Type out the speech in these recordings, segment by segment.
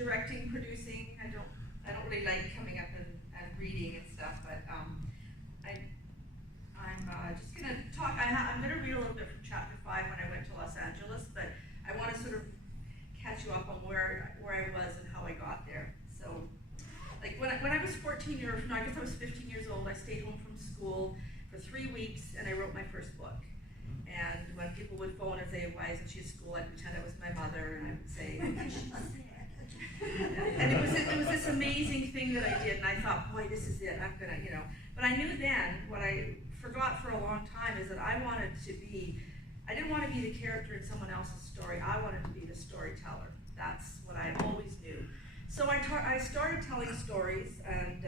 directing, producing. I don't really like coming up and reading and stuff, but I'm just going to talk. I'm going to read a little bit from chapter 5 when I went to Los Angeles, but I want to sort of catch you up on where I was and how I got there. So, like when I was 15 years old, I stayed home from school for 3 weeks and I wrote my first book. And when people would phone and say, why isn't she at school, I'd pretend I was my mother, and I would say, and it was this amazing thing that I did, and I thought, boy, this is it, I'm gonna, But I knew then, what I forgot for a long time is that I didn't want to be the character in someone else's story, I wanted to be the storyteller. That's what I always knew. So I started telling stories, and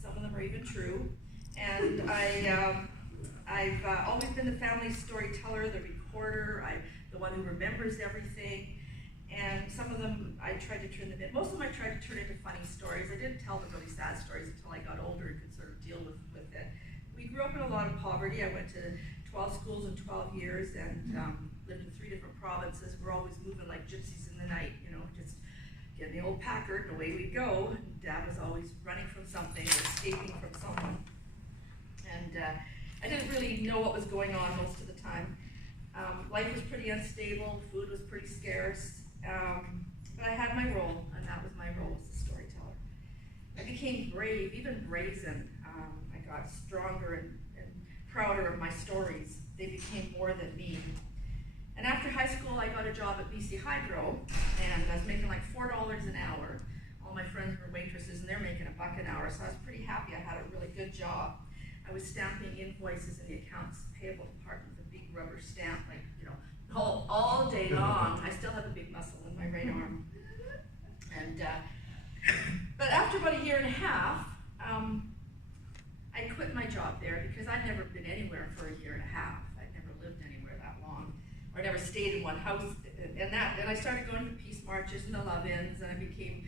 some of them are even true, and I've always been the family storyteller, the recorder, the one who remembers everything, and some of them I tried to turn them in. Most of them I tried to turn into funny stories. I didn't tell the really sad stories until I got older and could sort of deal with it. We grew up in a lot of poverty. I went to 12 schools in 12 years and lived in 3 different provinces. We're always moving like gypsies in the night, just getting the old Packard and away we go. And Dad was always running from something or escaping from someone. And I didn't really know what was going on most of the time. Life was pretty unstable, food was pretty scarce, but I had my role, and that was my role as a storyteller. I became brave, even brazen. I got stronger and prouder of my stories. They became more than me. And after high school, I got a job at BC Hydro, and I was making like $4 an hour. All my friends were waitresses, and they're making $1 an hour, so I was pretty happy. I had a really good job. I was stamping invoices in the accounts payable department with a big rubber stamp, all day long. I still have a big muscle in my right arm. And but after about 1.5 years, I quit my job there because I'd never been anywhere for 1.5 years. I'd never lived anywhere that long, or never stayed in one house. And I started going to peace marches and the love-ins, and I became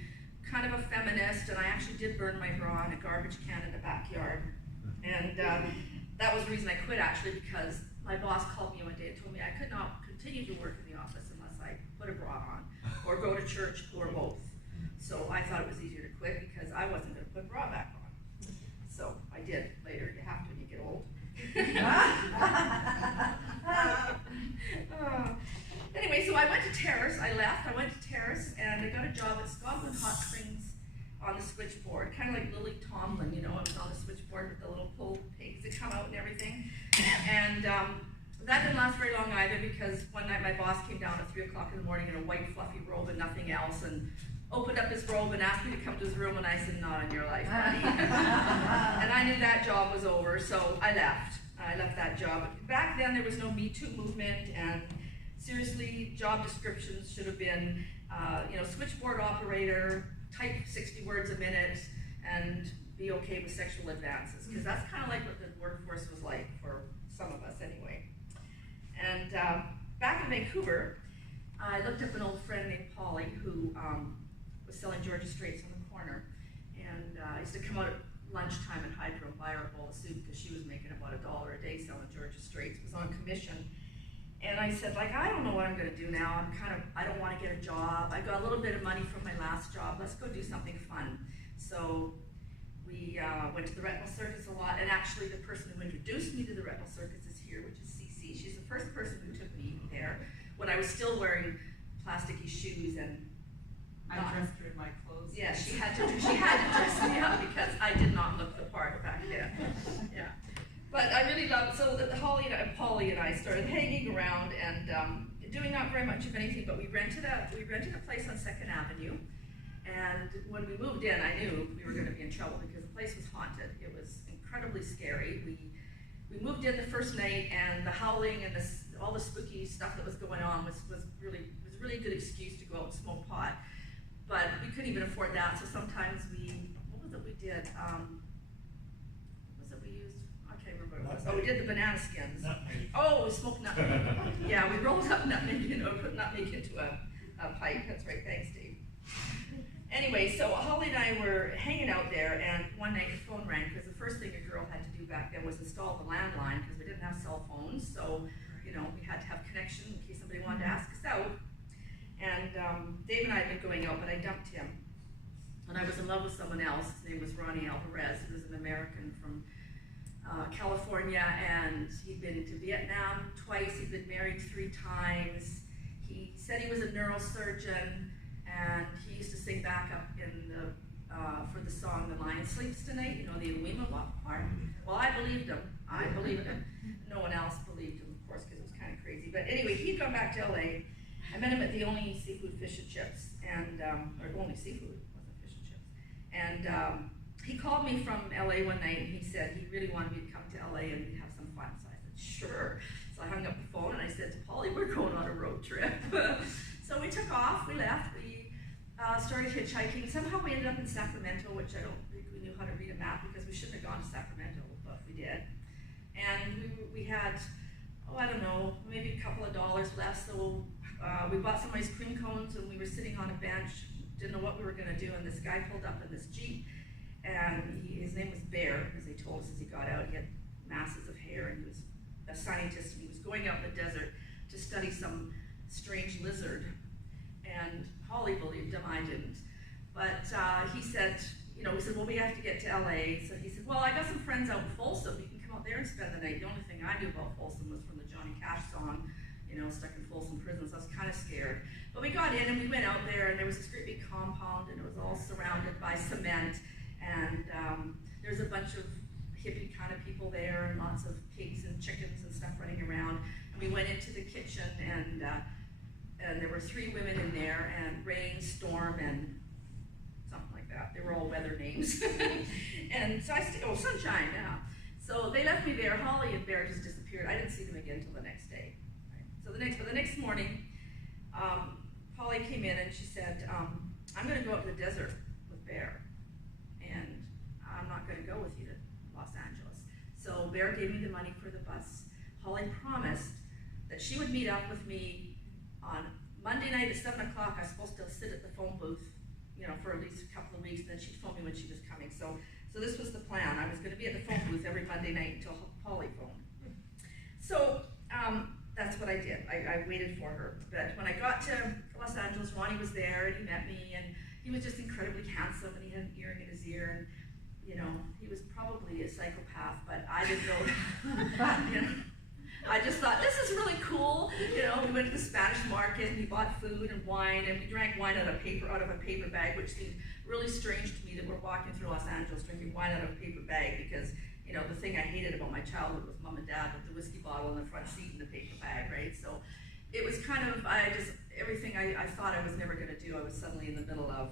kind of a feminist. And I actually did burn my bra in a garbage can in the backyard. And that was the reason I quit, actually, because my boss called me one day and told me I could not continue to work in the office unless I put a bra on or go to church or both. So I thought it was easier to quit because I wasn't going to put a bra back on. So I did later. You have to when you get old. Anyway, so I went to Terrace. I left. I went to Terrace, and I got a job at Scotland Hot Springs on the switchboard, kind of like Lily Tomlin, it was on the switchboard with the little pull pigs that come out and everything. And that didn't last very long either, because one night my boss came down at 3 o'clock in the morning in a white fluffy robe and nothing else, and opened up his robe and asked me to come to his room, and I said, not in your life, buddy. And I knew that job was over, so I left. I left that job. Back then there was no Me Too movement, and seriously, job descriptions should have been, switchboard operator, type 60 words a minute, and be okay with sexual advances, because that's kind of like what the workforce was like for some of us anyway. And back in Vancouver, I looked up an old friend named Polly who was selling Georgia Straits on the corner, and I used to come out at lunchtime at Hydro and buy her a bowl of soup because she was making about $1 a day selling Georgia Straits, was on commission. And I said, I don't know what I'm going to do now. I don't want to get a job. I got a little bit of money from my last job. Let's go do something fun. So we went to the Retinal Circus a lot. And actually, the person who introduced me to the Retinal Circus is here, which is Cece. She's the first person who took me there when I was still wearing plasticky shoes and I dressed her in my clothes. Yeah, she had to dress me up because I did not look the part back then. Yeah. But I really loved, so Polly and I started hanging around and doing not very much of anything, but we rented a place on 2nd Avenue. And when we moved in, I knew we were going to be in trouble because the place was haunted. It was incredibly scary. We moved in the first night, and the howling and all the spooky stuff that was going on was really a good excuse to go out and smoke pot. But we couldn't even afford that, so sometimes what was it we did? Oh, we did the banana skins. Nutmeg. Oh, we smoked nutmeg. Yeah, we rolled up nutmeg, put nutmeg into a pipe. That's right, thanks, Dave. Anyway, so Holly and I were hanging out there, and one night the phone rang, because the first thing a girl had to do back then was install the landline, because we didn't have cell phones, so, we had to have connection in case somebody wanted to ask us out. And And Dave and I had been going out, but I dumped him. And I was in love with someone else. His name was Ronnie Alvarez. He was an American from California, and he'd been to Vietnam twice. He'd been married 3 times. He said he was a neurosurgeon, and he used to sing backup in the for the song "The Lion Sleeps Tonight." You know, the Uwima part. Well, I believed him. I believed him. No one else believed him, of course, because it was kind of crazy. But anyway, he'd gone back to LA. I met him at the Only Seafood Fish and Chips, and or Only Seafood, it wasn't fish and chips. And he called me from LA one night, and he said he really wanted me to come to LA and we'd have some fun. So I said, sure. So I hung up the phone and I said to Polly, we're going on a road trip. So we took off, we left, we started hitchhiking. Somehow we ended up in Sacramento, which I don't think we knew how to read a map because we shouldn't have gone to Sacramento, but we did. And we had, I don't know, maybe a couple of dollars left. So we bought some ice cream cones and we were sitting on a bench, didn't know what we were gonna do, and this guy pulled up in this Jeep, and his name was Bear, as they told us as he got out. He had masses of hair, and he was a scientist, and he was going out in the desert to study some strange lizard. And Holly believed him, I didn't. But he said, we said, well, we have to get to LA. So he said, well, I got some friends out in Folsom. You can come out there and spend the night. The only thing I knew about Folsom was from the Johnny Cash song, stuck in Folsom prison, so I was kind of scared. But we got in and we went out there, and there was this great big compound, and it was all surrounded by cement, and there was a bunch of hippie kind of people there, and lots of pigs and chickens and stuff running around. And we went into the kitchen, and there were 3 women in there, and Rain, Storm, and something like that. They were all weather names. And so Sunshine, yeah. So they left me there. Holly and Bear just disappeared. I didn't see them again until the next day. So the next morning, Polly came in and she said, I'm going to go out to the desert with Bear, and I'm not going to go with you to Los Angeles. So Bear gave me the money for the bus. Holly promised that she would meet up with me on Monday night at 7 o'clock. I was supposed to sit at the phone booth, for at least a couple of weeks, and then she'd phone me when she was coming. So this was the plan. I was going to be at the phone booth every Monday night until Polly phoned. So that's what I did. I waited for her. But when I got to Los Angeles, Ronnie was there, and he met me, and he was just incredibly handsome, and he had an earring in his ear, and he was probably a psychopath, but I didn't know. I just thought, this is really cool. We went to the Spanish market, and he bought food and wine, and we drank wine out of a paper bag, which seemed really strange to me that we're walking through Los Angeles drinking wine out of a paper bag, because the thing I hated about my childhood was Mom and Dad with the whiskey bottle in the front seat in the paper bag, right? So it was kind of, everything I thought I was never gonna do, I was suddenly in the middle of.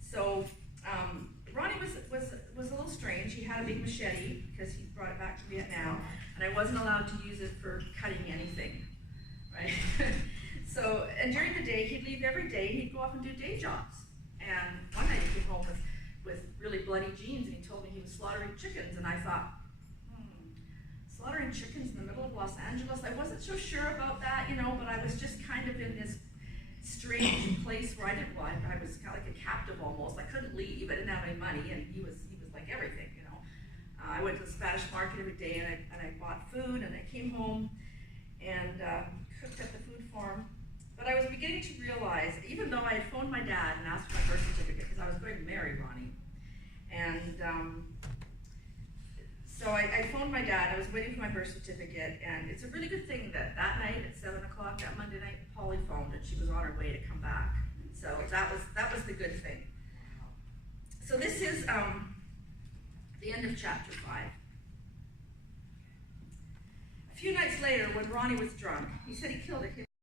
So Ronnie was a little strange. He had a big machete because he brought it back to Vietnam, and I wasn't allowed to use it for cutting anything, right? So, and during the day, he'd leave every day, and he'd go off and do day jobs. And one night he came home with really bloody jeans, and he told me he was slaughtering chickens, and I thought, slaughtering chickens in the middle of Los Angeles? I wasn't so sure about that, but I was just kind of in this strange place where I was kind of like a captive almost. I couldn't leave, I didn't have any money, and he was like everything, I went to the Spanish market every day, and I bought food, and I came home and cooked up the food for him. But I was beginning to realize, even though I had phoned my dad and asked for my birth certificate, because I was going to marry Ronnie, and so I phoned my dad. I was waiting for my birth certificate, and it's a really good thing that night at 7 o'clock, that Monday night, Polly phoned, and she was on her way to come back. So that was the good thing. So this is the end of chapter 5. A few nights later, when Ronnie was drunk, he said he killed a